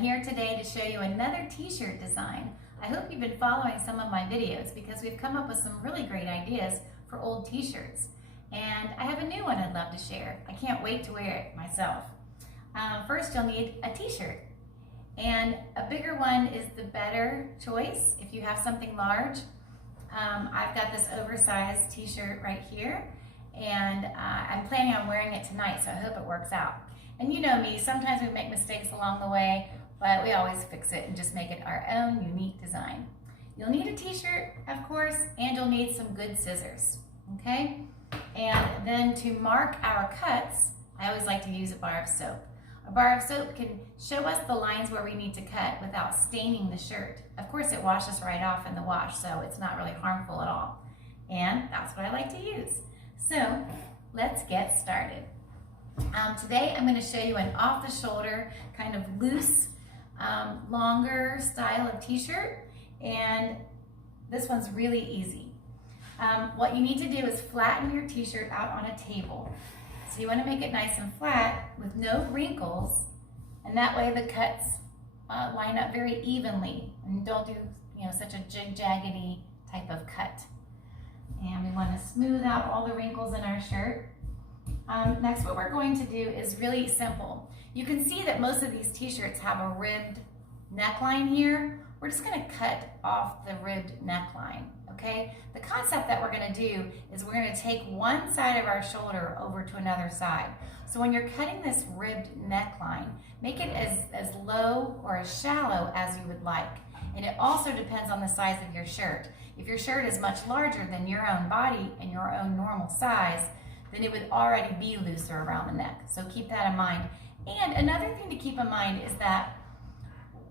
here today to show you another t-shirt design. I hope you've been following some of my videos because we've come up with some really great ideas for old t-shirts. And I have a new one I'd love to share. I can't wait to wear it myself. First, you'll need a t-shirt. And a bigger one is the better choice if you have something large. I've got this oversized t-shirt right here, and I'm planning on wearing it tonight, so I hope it works out. And you know me, sometimes we make mistakes along the way, but we always fix it and just make it our own unique design. You'll need a t-shirt, of course, and you'll need some good scissors, okay? And then to mark our cuts, I always like to use a bar of soap. A bar of soap can show us the lines where we need to cut without staining the shirt. Of course, it washes right off in the wash, so it's not really harmful at all. And that's what I like to use. So let's get started. Today I'm going to show you an off-the-shoulder, kind of loose, longer style of t-shirt, and this one's really easy. What you need to do is flatten your t-shirt out on a table. So you want to make it nice and flat with no wrinkles, and that way the cuts line up very evenly, and don't do such a jig-jaggedy type of cut. And we want to smooth out all the wrinkles in our shirt. Next, what we're going to do is really simple. You can see that most of these t-shirts have a ribbed neckline here. We're just going to cut off the ribbed neckline, okay? The concept that we're going to do is we're going to take one side of our shoulder over to another side. So when you're cutting this ribbed neckline, make it as low or as shallow as you would like. And it also depends on the size of your shirt. If your shirt is much larger than your own body and your own normal size, then it would already be looser around the neck. So keep that in mind. And another thing to keep in mind is that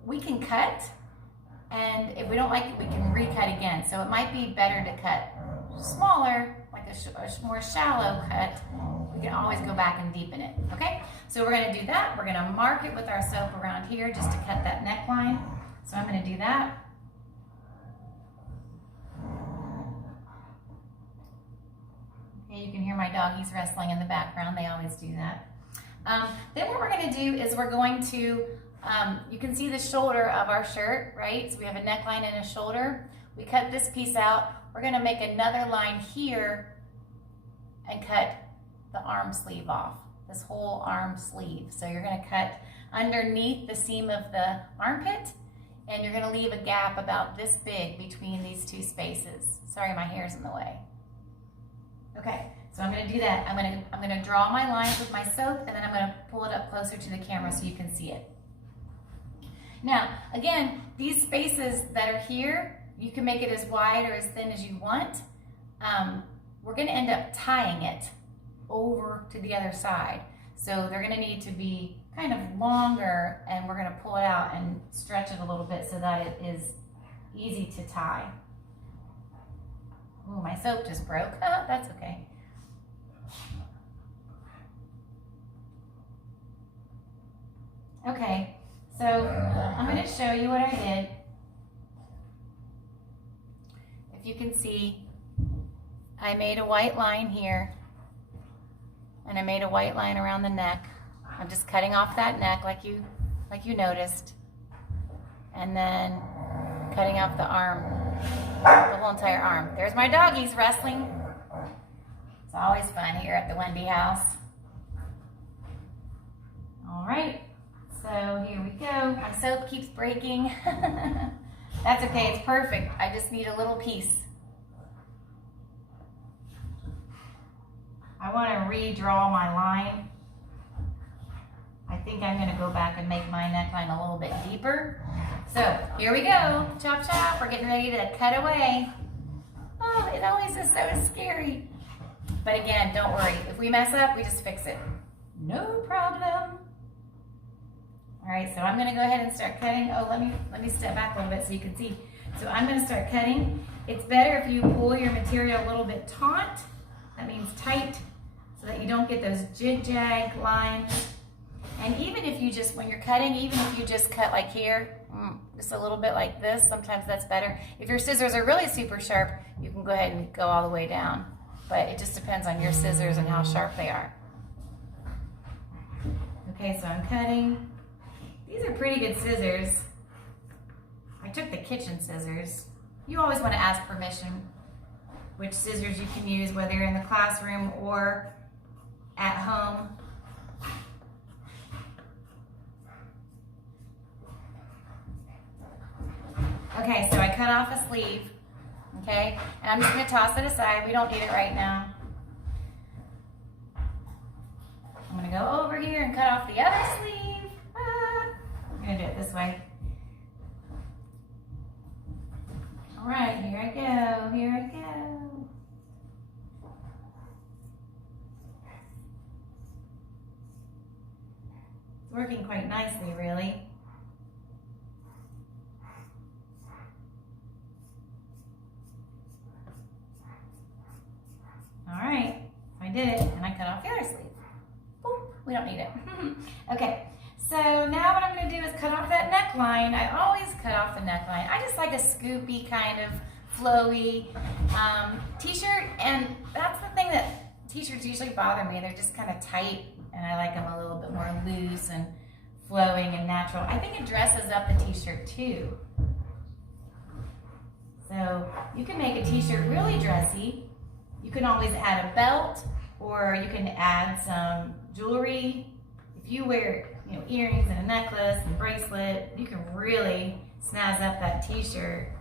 we can cut, and if we don't like it, we can recut again. So it might be better to cut smaller, like a more shallow cut. We can always go back and deepen it, okay? So we're gonna do that. We're gonna mark it with our soap around here just to cut that neckline. So I'm gonna do that. Okay, you can hear my doggies wrestling in the background. They always do that. Then what we're gonna do is we're going to, you can see the shoulder of our shirt, right? So we have a neckline and a shoulder. We cut this piece out. We're gonna make another line here and cut the arm sleeve off, this whole arm sleeve. So you're gonna cut underneath the seam of the armpit, and you're gonna leave a gap about this big between these two spaces. Sorry, my hair's in the way. Okay, so I'm gonna do that. I'm gonna draw my lines with my soap, and then I'm gonna pull it up closer to the camera so you can see it. Now, again, these spaces that are here, you can make it as wide or as thin as you want. We're gonna end up tying it over to the other side. So they're gonna need to be kind of longer, and we're gonna pull it out and stretch it a little bit so that it is easy to tie. Ooh, my soap just broke. Oh, that's okay. Okay, so I'm going to show you what I did. If you can see, I made a white line here, and I made a white line around the neck. I'm just cutting off that neck like you noticed, and then cutting off the arm, the whole entire arm. There's my doggies wrestling. It's always fun here at the Wendy house. All right, so here we go. My soap keeps breaking. That's okay, it's perfect. I just need a little piece. I want to redraw my line. I think I'm going to go back and make my neckline a little bit deeper. So here we go. Chop, chop. We're getting ready to cut away. Oh, it always is so scary. But again, don't worry. If we mess up, we just fix it. No problem. All right, so I'm going to go ahead and start cutting. Oh, let me step back a little bit so you can see. So I'm going to start cutting. It's better if you pull your material a little bit taut. That means tight, so that you don't get those jig-jag lines. And even if you just, when you're cutting, even if you just cut like here, just a little bit like this, sometimes that's better. If your scissors are really super sharp, you can go ahead and go all the way down. But it just depends on your scissors and how sharp they are. Okay, so I'm cutting. These These are pretty good scissors. I took the kitchen scissors. You always want to ask permission which scissors you can use, whether you're in the classroom or at home. Okay, so I cut off a sleeve, okay? And I'm just gonna toss it aside. We don't need it right now. I'm gonna go over here and cut off the other sleeve. I'm gonna do it this way. All right, here I go, here I go. It's working quite nicely, really. All right, I did it, and I cut off the other sleeve. Boop, we don't need it. Okay, so now what I'm gonna do is cut off that neckline. I always cut off the neckline. I just like a scoopy kind of flowy t-shirt, and that's the thing that t-shirts usually bother me. They're just kind of tight, and I like them a little bit more loose and flowing and natural. I think it dresses up the t-shirt too. So you can make a t-shirt really dressy. You can always add a belt, or you can add some jewelry. If you wear, earrings and a necklace and bracelet, you can really snazz up that t-shirt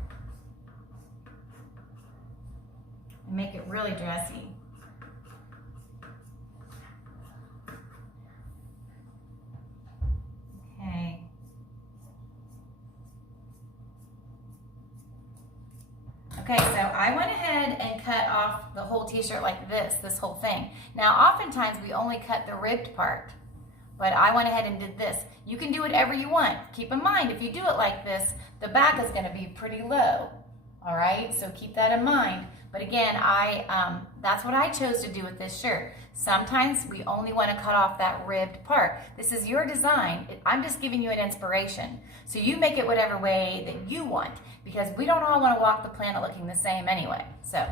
and make it really dressy. Okay. Okay, so I went ahead and cut off the whole t-shirt like this whole thing. Now, oftentimes we only cut the ribbed part, but I went ahead and did this. You can do whatever you want. Keep in mind, if you do it like this, the back is gonna be pretty low, all right? So keep that in mind. But again, that's what I chose to do with this shirt. Sometimes we only wanna cut off that ribbed part. This is your design. I'm just giving you an inspiration. So you make it whatever way that you want, because we don't all wanna walk the planet looking the same anyway. So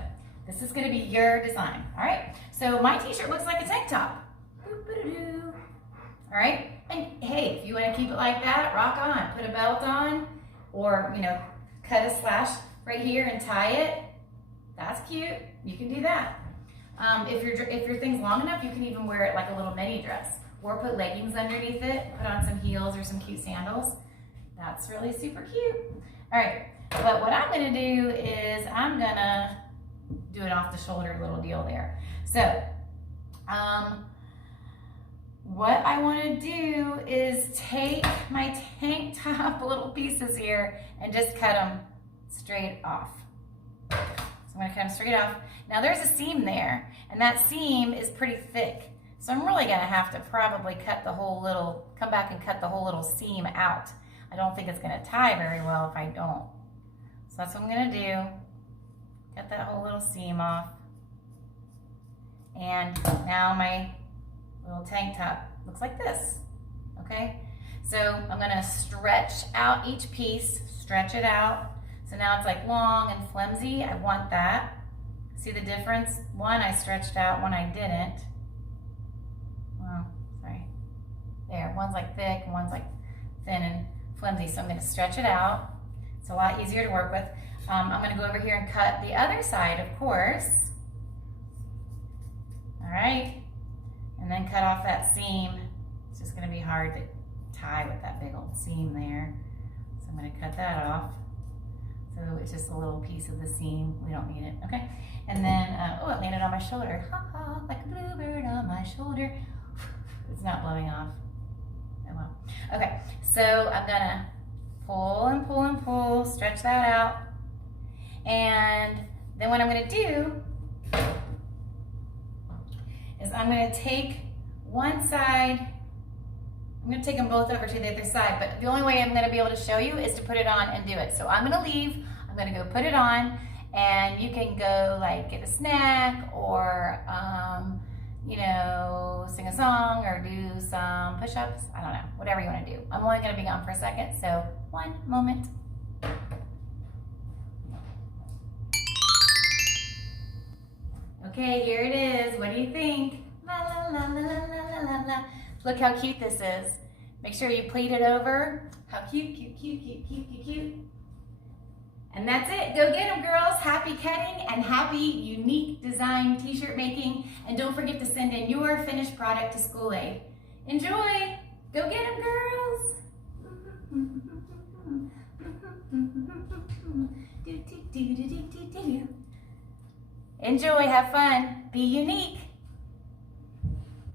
this is gonna be your design, all right? So my t-shirt looks like a tank top. All right, and hey, if you want to keep it like that, rock on. Put a belt on, or cut a slash right here and tie it. That's cute. You can do that. If your thing's long enough, you can even wear it like a little mini dress, or put leggings underneath it. Put on some heels or some cute sandals. That's really super cute. All right, but what I'm gonna do is I'm gonna do an off the shoulder little deal there. So, what I want to do is take my tank top little pieces here and just cut them straight off. So I'm going to cut them straight off. Now there's a seam there, and that seam is pretty thick. So I'm really going to have to probably come back and cut the whole little seam out. I don't think it's going to tie very well if I don't. So that's what I'm going to do. Cut that whole little seam off. And now my little tank top looks like this, okay? So I'm gonna stretch out each piece, stretch it out. So now it's like long and flimsy. I want that. See the difference? One I stretched out, one I didn't. Oh, sorry. There, one's like thick, one's like thin and flimsy. So I'm gonna stretch it out. It's a lot easier to work with. I'm gonna go over here and cut the other side, of course. All right. And then cut off that seam. It's just gonna be hard to tie with that big old seam there. So I'm gonna cut that off. So it's just a little piece of the seam. We don't need it, okay? And then, oh, it landed on my shoulder. Ha ha, like a bluebird on my shoulder. It's not blowing off. Oh well. Okay, so I'm gonna pull and pull and pull, stretch that out. And then what I'm gonna do is I'm going to take one side, I'm going to take them both over to the other side, but the only way I'm going to be able to show you is to put it on and do it. So I'm going to leave, I'm going to go put it on, and you can go like get a snack or, sing a song or do some push-ups. I don't know, whatever you want to do. I'm only going to be gone for a second, so one moment. Okay, here it is. What do you think? La la la la la la la la. Look how cute this is. Make sure you pleat it over. How cute, cute, cute, cute, cute, cute, cute. And that's it. Go get them, girls. Happy cutting and happy unique design t-shirt making. And don't forget to send in your finished product to Skool Aid. Enjoy. Go get them, girls. Enjoy. Have fun. Be unique.